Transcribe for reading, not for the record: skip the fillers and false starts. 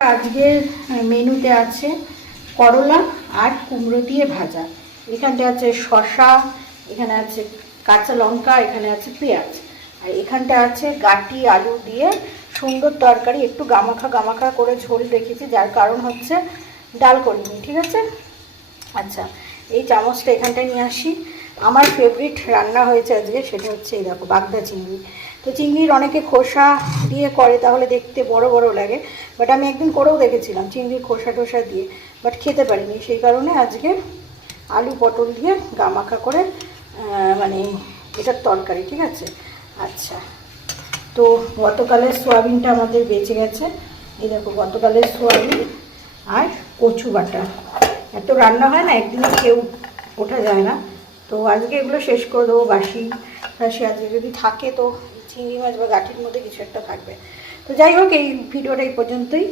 আজকের মেনুতে আছে করলা আর কুমড়ো দিয়ে ভাজা। এখানটা আছে শসা, এখানে আছে কাঁচা লঙ্কা, এখানে আছে পেঁয়াজ, আর এখানটা আছে গাটি আলু দিয়ে সুন্দর তরকারি। একটু গামাখা গামাখা করে ঝোল রেখেছি, যার কারণ হচ্ছে ডাল করিনি, ঠিক আছে। আচ্ছা, এই চামচটা এখানটায় নিয়ে আসি। আমার ফেভারিট রান্না হয়েছে আজকে, সেটা হচ্ছে এই দেখো বাগদা চিংড়ি। তো চিংড়ির অনেকে খোসা দিয়ে করে, তাহলে দেখতে বড় বড় লাগে, বাট আমি একদিন করেও দেখেছিলাম চিংড়ির খোসা টোসা দিয়ে, বাট খেতে পারিনি। সেই কারণে আজকে আলু পটল দিয়ে গামাখা করে মানে এটার তরকারি, ঠিক আছে। আচ্ছা, তো গতকালের সোয়াবিনটা আমাদের বেঁচে গেছে। এই দেখো গতকালের সোয়াবিন আর কচু বাটা। এত রান্না হয় না, একদিনে কেউ ওঠা যায় না, তো আজকে এগুলো শেষ করে দেবো। বাসি টাসি আজকে যদি থাকে তো চিংড়ি মাছ বা গাঠির মধ্যে কিছু একটা থাকবে। তো যাই হোক, এই ভিডিওটা এই পর্যন্তই।